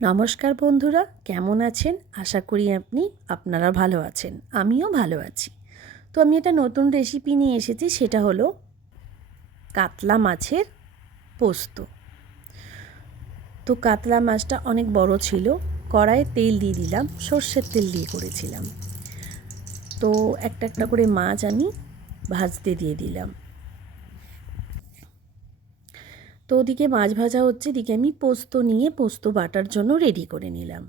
নমস্কার বন্ধুরা, কেমন আছেন? আশা করি আপনারা ভালো আছেন। আমিও ভালো আছি। তো আমি একটা নতুন রেসিপি নিয়ে এসেছি, সেটা হলো কাতলা মাছের পোস্ত। তো কাতলা মাছটা অনেক বড় ছিল। কড়াইয়ে তেল দিয়ে দিলাম, সর্ষের তেল দিয়ে করেছিলাম। তো একটা একটা করে মাছ আমি ভাজতে দিয়ে দিলাম। তো ওদিকে মাছ ভাজা হচ্ছে, এদিকে আমি পোস্ত নিয়ে পোস্ত বাটার জন্য রেডি করে নিলাম।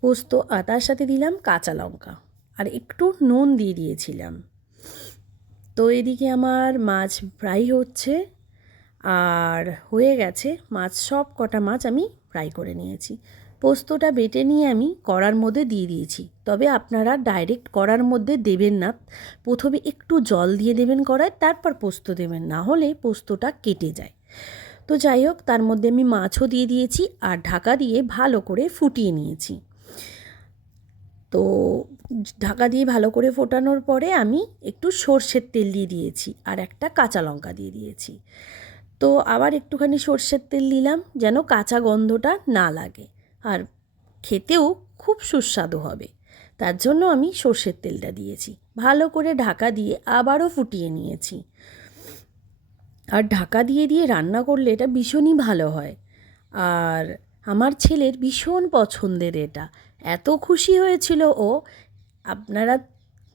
পোস্ত আর তার সাথে দিলাম কাঁচা লঙ্কা আর একটু নুন দিয়ে দিয়েছিলাম। তো এদিকে আমার মাছ ফ্রাই হচ্ছে আর হয়ে গেছে। সব কটা মাছ আমি ফ্রাই করে নিয়েছি। পোস্তটা বেটে নিয়ে আমি কড়ার মধ্যে দিয়ে দিয়েছি। তবে আপনারা ডাইরেক্ট কড়ার মধ্যে দেবেন না, প্রথমে একটু জল দিয়ে দেবেন কড়ায়, তারপর পোস্ত দেবেন, না হলে পোস্তটা কেটে যায়। তো যাই হোক, তার মধ্যে আমি মাছও দিয়ে দিয়েছি আর ঢাকা দিয়ে ভালো করে ফুটিয়ে নিয়েছি। তো ঢাকা দিয়ে ভালো করে ফোটানোর পরে আমি একটু সর্ষের তেল দিয়ে দিয়েছি আর একটা কাঁচা লঙ্কা দিয়ে দিয়েছি। তো আবার একটুখানি সর্ষের তেল দিলাম যেন কাঁচা গন্ধটা না লাগে আর খেতেও খুব সুস্বাদু হবে। তার জন্য আমি সর্ষের তেলটা দিয়েছি। ভালো করে ঢাকা দিয়ে আবারও ফুটিয়ে নিয়েছি। আর ঢাকা দিয়ে দিয়ে রান্না করলে এটা ভীষণই ভালো হয়। আর আমার ছেলের ভীষণ পছন্দের এটা। এত খুশি হয়েছিল ও, আপনারা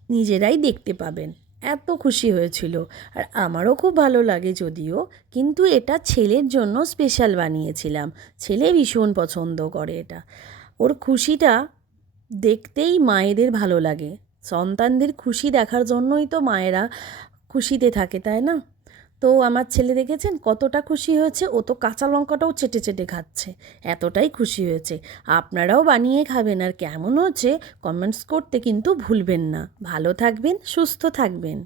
নিজেরাই দেখতে পাবেন। এত খুশি হয়েছিল। আর আমারও খুব ভালো লাগে যদিও, কিন্তু এটা ছেলের জন্য স্পেশাল বানিয়েছিলাম। ছেলে ভীষণ পছন্দ করে এটা। ওর খুশিটা দেখতেই মায়েদের ভালো লাগে। সন্তানদের খুশি দেখার জন্যই তো মায়েরা খুশিতে থাকে, তাই না? তো আমার ছেলে দেখেছেন কতটা খুশি হয়েছে, ও তো কাঁচা লঙ্কাটাও চেটে চেটে খাচ্ছে, এতটাই খুশি হয়েছে। আপনারাও বানিয়ে খাবেন আর কেমন হচ্ছে কমেন্টস করতে কিন্তু ভুলবেন না। ভালো থাকবেন, সুস্থ থাকবেন।